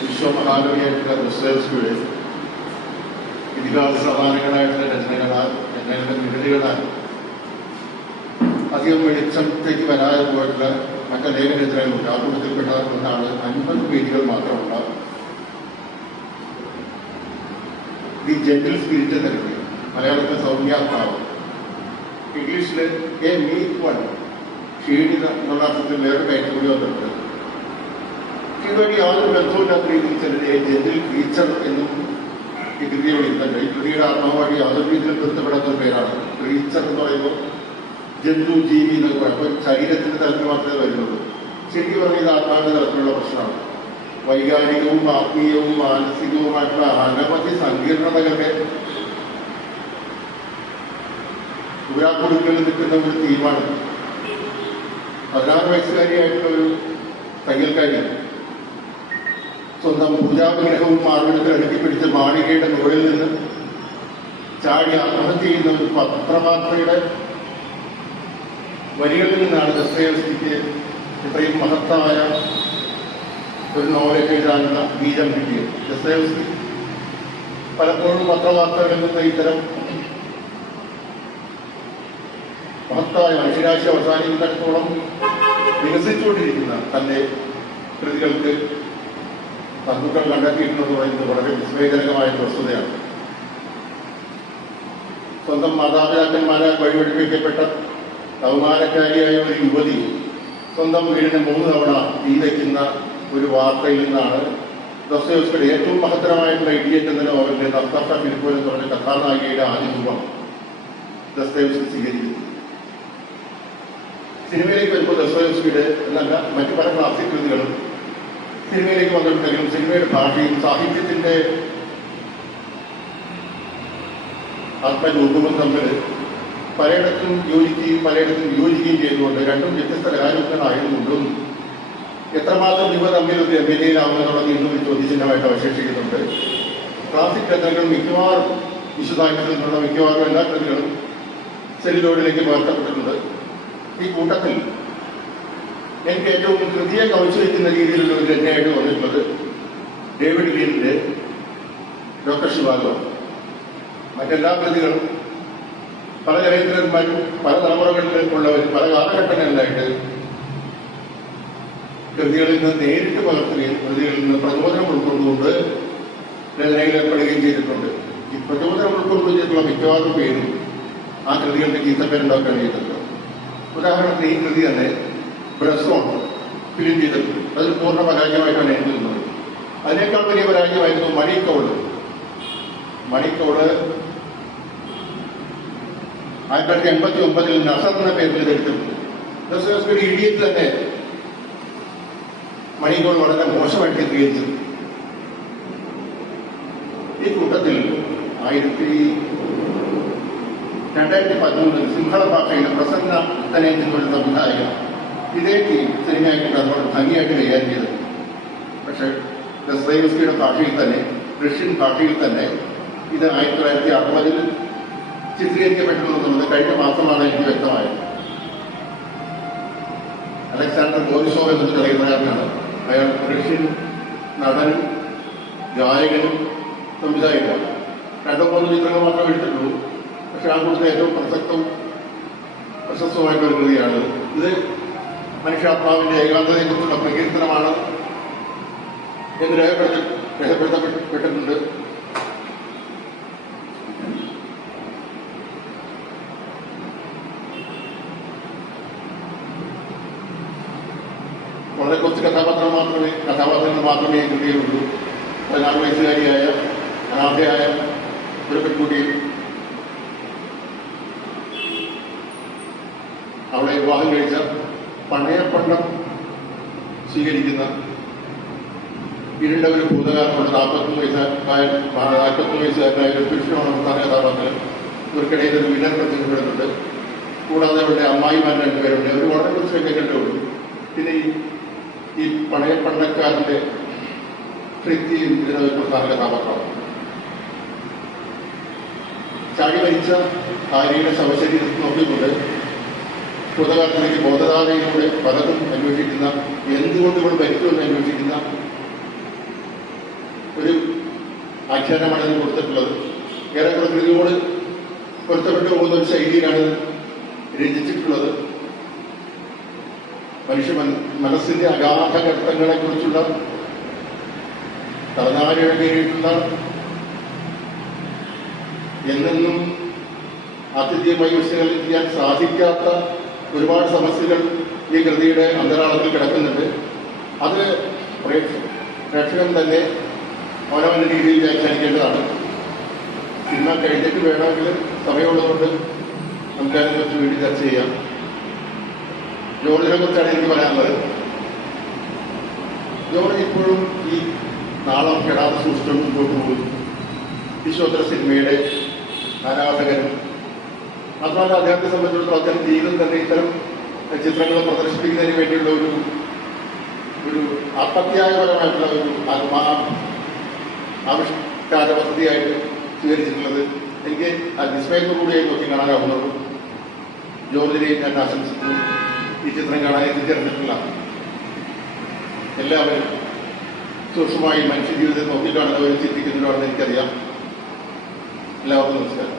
വിശ്വമഹാകവിയായിട്ടുള്ള ദോസ്തോയെവ്സ്കിയുടെ ഇതിഹാസ സമാനങ്ങളായിട്ടുള്ള രചനകളുടെ നിഴലുകളാൽ അധികം വെളിച്ചത്തേക്ക് വരാതെ പോയിട്ടുള്ള മറ്റനേക രചനകളുണ്ട്. ആ കൂട്ടത്തിൽപ്പെട്ട ഒന്നാണ് 50 പേജുകൾ മാത്രമുള്ള ദി ജെന്റിൽ സ്പിരിറ്റ് എന്ന കൃതി. മലയാളത്തിലെ സൗമ്യാത്മാവ്, ഇംഗ്ലീഷിൽ എ മീക്ക് വൺ, ഷീഡ് എന്നുള്ള അർത്ഥത്തിൽ വേറെ കയറ്റി കൂടി വന്നിട്ടുണ്ട്. ഇതുവഴി യാതൊരു ബന്ധമില്ലാത്ത രീതിയിൽ ചിലരെ ജെന്റിൽ ക്രീച്ചർ എന്നും ഈ കൃതിയെ വിളിക്കുന്നുണ്ട്. ഈ കൃതിയുടെ ആത്മാവായിട്ട് യാതൊരു രീതിയിലും ബന്ധപ്പെടാത്ത പേരാണ്. ക്രീച്ചർ എന്ന് പറയുമ്പോൾ ജന്തു, ജീവി എന്നൊക്കെ പറയും. അപ്പോൾ ശരീരത്തിന്റെ തലത്തിൽ മാത്രമേ വരുന്നുള്ളൂ. ശരിക്കും പറഞ്ഞാൽ ഇത് ആത്മാവിന്റെ തലത്തിലുള്ള പ്രശ്നമാണ്. വൈകാരികവും ആത്മീയവും മാനസികവുമായിട്ടുള്ള അനവധി സങ്കീർണതകളുടെ ഊരാക്കുടുക്കളിൽ നിൽക്കുന്ന ഒരു തീമാണ്. 16 വയസ്സുകാരിയായിട്ടുള്ള ഒരു തയ്യൽക്കാരി സ്വന്തം പൂജാവിഗ്രഹവും മാർവിടത്തിൽ അടുക്കിപ്പിടിച്ച മാളികയുടെ മുകളിൽ നിന്ന് ചാടി ആത്മഹത്യ ചെയ്യുന്ന ഒരു പത്രവാർത്തയുടെ വരികളിൽ നിന്നാണ് ദോസ്തോയെവ്സ്കിക്ക് ഇത്രയും മഹത്തായ ഒരു നോവൽ എഴുതാനുള്ള ബീജം കിട്ടിയത്. ദോസ്തോയെവ്സ്കി പലപ്പോഴും പത്രവാർത്തകളിൽ നിന്ന് ഇത്തരം മഹത്തായ മനുഷ്യരാശി അവസാനിക്കുന്നിടത്തോളം വികസിച്ചുകൊണ്ടിരിക്കുന്ന തന്റെ കൃതികൾക്ക് തന്തുക്കൾ കണ്ടെത്തിയിട്ടുണ്ടെന്ന് പറയുന്നത് വളരെ വിസ്മയജനകമായ വസ്തുതയാണ്. സ്വന്തം മാതാപിതാക്കന്മാരാൽ വഴിപഠിപ്പിക്കപ്പെട്ട കൗമാരക്കാരിയായ ഒരു യുവതി സ്വന്തം വീടിന് 3 തവണ തീ വയ്ക്കുന്ന ഒരു വാർത്തയിൽ നിന്നാണ് ദോസ്തോയെവ്സ്കിയുടെ ഏറ്റവും മഹത്തരമായിട്ടുള്ള ഇഡിയറ്റ് എന്ന നോവലിന്റെ നസ്താഷ ഫിലിപ്പോവ് എന്ന് പറഞ്ഞ കഥാനായികയുടെ ആദ്യ രൂപം ദോസ്തോയെവ്സ്കി സ്വീകരിക്കുന്നത്. സിനിമയിലേക്ക് വരുമ്പോൾ ദോസ്തോയെവ്സ്കിയുടെ എന്നല്ല മറ്റു പല ക്ലാസിക് കൃതികളും സിനിമയിലേക്ക് വന്നിട്ടുണ്ടെങ്കിലും സിനിമയുടെ ഭാഷയും സാഹിത്യത്തിന്റെ ആത്മരൂപവും തമ്മിൽ പലയിടത്തും യോജിക്കുകയും പലയിടത്തും വിയോജിക്കുകയും ചെയ്തുകൊണ്ട് രണ്ടും വ്യത്യസ്ത കലാരൂപങ്ങളായതുകൊണ്ടും എത്രമാത്രം ഇവ തമ്മിൽ ഒരു രമ്യതയിലാവുമെന്നുള്ളത് ഇന്നും ഒരു ചോദ്യചിഹ്നമായിട്ട് അവശേഷിക്കുന്നുണ്ട്. ക്ലാസിക് രചനകൾ മിക്കവാറും വിശുദ്ധാംഗത്തിൽ നിന്നുള്ള മിക്കവാറും എല്ലാ കൃതികളും സെല്ലുലോയിഡിലേക്ക് പകർത്തപ്പെട്ടിട്ടുണ്ട്. ഈ കൂട്ടത്തിൽ എനിക്ക് ഏറ്റവും കൃതിയെ കവച്ചു വയ്ക്കുന്ന രീതിയിലുള്ള ഒരു രചനയായിട്ട് വന്നിട്ടുള്ളത് ഡേവിഡ് ഗ്രീനിന്റെ ഡോക്ടർ ഷിവാഗോ. മറ്റെല്ലാ കൃതികളും പല ചരിത്രന്മാരും പല തലമുറകളിലേക്കുള്ളവരും പല കാലഘട്ടങ്ങളിലായിട്ട് കൃതികളിൽ നിന്ന് നേരിട്ട് പകർത്തുകയും കൃതികളിൽ നിന്ന് പ്രചോദനം ഉൾക്കൊണ്ടുകൊണ്ട് രചനയിൽ ഏർപ്പെടുകയും ചെയ്തിട്ടുണ്ട്. ഈ പ്രചോദനം ഉൾക്കൊണ്ടുവച്ചിട്ടുള്ള മിക്കവാറും പേരും ആ കൃതികളുടെ ഗീതപ്പേരുണ്ടാക്കാൻ ചെയ്തിട്ടുണ്ട്. ഉദാഹരണത്തിന് ഈ കൃതി തന്നെ ബ്രസോൺ ഫിലിം ചെയ്തിട്ടുണ്ട്. അതൊരു പൂർണ്ണ പരാജയമായിട്ടാണ് എനിക്ക് തോന്നുന്നത്. അതിനേക്കാൾ വലിയ പരാജയമായിരുന്നു മണിക്കോട്. 1989 നസർ എന്ന പേരിൽ ഇതെടുത്തിട്ടുണ്ട്. ദോസ്തോയെവ്സ്കിയുടെ ഇഡിയറ്റ് തന്നെ മണിക്കോട് വളരെ മോശമായിട്ട് ചിത്രീകരിച്ചു. ഈ കൂട്ടത്തിൽ 2013 സിംഹള ഭാഷയിലെ പ്രസന്ന ഉത്തനേന്നുള്ള സംവിധായക ഇതേക്ക് സിനിമയാക്കിയിട്ട് അതുകൊണ്ട് ഭംഗിയായിട്ട് കൈകാര്യം ചെയ്തത്. പക്ഷെ ദോസ്തോയെവ്സ്കിയുടെ ഭാഷയിൽ തന്നെ, റഷ്യൻ ഭാഷയിൽ തന്നെ ഇത് 1960 ചിത്രീകരിക്കപ്പെട്ടിട്ടുള്ളത് കഴിഞ്ഞ മാസമാണ് എനിക്ക് വ്യക്തമായത്. അലക്സാണ്ടർ ബോറിസോവ് എന്നൊരു കഥയുകാരനാണ്. അയാൾ റഷ്യൻ നടനും ഗായകനും സംവിധായകനാണ്. 2-3 ചിത്രങ്ങൾ മാത്രമേ എടുത്തിട്ടുള്ളൂ. പക്ഷെ ആ കൂട്ടത്തിൽ ഏറ്റവും പ്രശസ്തമായിട്ടുള്ള കൃതിയാണ് ഇത്. മനുഷ്യാത്മാവിന്റെ ഏകാന്തതയെക്കുറിച്ചുള്ള പ്രകീർത്തനമാണ് എന്ന് രേഖപ്പെടുത്തപ്പെട്ടിട്ടുണ്ട്. വളരെ കുറച്ച് കഥാപാത്രങ്ങൾ മാത്രമേ ഈ കൃതിയിലുള്ളൂ. 16 വയസ്സുകാരിയായ അനാഥയായ ഒരു പെൺകുട്ടിയും അവളെ വിവാഹം കഴിച്ച പണയപ്പണ്ടം സ്വീകരിക്കുന്ന ഇരുണ്ട ഒരു ഭൂതകാലമുള്ള 41 വയസ്സുകാരനായ ഒരു പുരുഷനാണ് പ്രധാന കഥാപാത്രം. ഇവർക്കിടയിൽ ഒരു വില്ലൻ പ്രത്യക്ഷപ്പെടുന്നുണ്ട്. കൂടാതെ അവരുടെ അമ്മായിമാർ 2 പേരുണ്ട്. അവർ വളരെ കുറച്ച് വ്യക്തികളുടെ ഉള്ളൂ. പിന്നെ ഈ പണയപ്പണ്ടക്കാരന്റെ വ്യക്തിയും ഇതിനൊരു പ്രധാന കഥാപാത്രമാണ്. ചാടി മരിച്ച ഭാര്യയുടെ ശവശരീരത്തിൽ നോക്കിക്കൊണ്ട് ഭൂതകാലത്തിലേക്ക് ബോധധാരയിലൂടെ പലതും അന്വേഷിക്കുന്ന, എന്തുകൊണ്ട് ഇവൾ മരിക്കുമെന്ന് അന്വേഷിക്കുന്ന ഒരു ആഖ്യാനമാണ് ഇതിന് കൊടുത്തിട്ടുള്ളത്. ഏറെ പ്രകൃതിയോട് പൊരുത്തപ്പെട്ടു പോകുന്ന ഒരു ശൈലിയിലാണ് രചിച്ചിട്ടുള്ളത്. മനുഷ്യ മനസ്സിന്റെ അഗാധ ഘട്ടങ്ങളെ കുറിച്ചുള്ള തലനാരിഴങ്ങിയിട്ടുള്ള എന്നെന്നും ആത്യന്തികമായി വിശകലനം ചെയ്യാൻ സാധിക്കാത്ത ഒരുപാട് സമസ്യകൾ ഈ കൃതിയുടെ അന്തരാളത്തിൽ കിടക്കുന്നുണ്ട്. അത് പ്രേക്ഷകൻ തന്നെ അവനവന്റെ രീതിയിൽ വ്യാഖ്യാനിക്കേണ്ടതാണ്. സിനിമ കഴിഞ്ഞിട്ട് വേണമെങ്കിൽ സമയമുള്ളതുകൊണ്ട് നമുക്കതിനെ കുറിച്ച് വീട്ടിൽ ചർച്ച ചെയ്യാം. ജോർജിനെ കുറിച്ചാണ് എനിക്ക് പറയാനുള്ളത്. ജോർജ് ഇപ്പോഴും ഈ നാളം കെടാതെ സൂക്ഷിച്ചുകൊണ്ട് മുമ്പോട്ട് പോകും. വിശ്വോത്തര സിനിമയുടെ ആരാധകനും മാത്രമല്ല അദ്ദേഹത്തെ സംബന്ധിച്ചിടത്തോളം അദ്ദേഹം ജീവിതം തന്നെ ഇത്തരം ചിത്രങ്ങൾ പ്രദർശിപ്പിക്കുന്നതിന് വേണ്ടിയുള്ള ഒരു ആത്മത്യാഗപരമായിട്ടുള്ള ഒരു ആവിഷ്കാര പദ്ധതിയായിട്ട് സ്വീകരിച്ചിട്ടുള്ളത് എനിക്ക് വിസ്മയത്തോടുകൂടിയായി നോക്കി കാണാനാവുന്നുള്ളൂ. ജോർജിനെയും ഞാൻ ആശംസിക്കുന്നു. ഈ ചിത്രം കാണാൻ എത്തിച്ചേർന്നിട്ടുള്ള എല്ലാവരും സൂക്ഷ്മമായി മനുഷ്യ ജീവിതത്തെ നോക്കിക്കാണുന്നവരും ചിന്തിക്കുന്നവരാണെന്ന് എനിക്കറിയാം. എല്ലാവർക്കും നമസ്കാരം.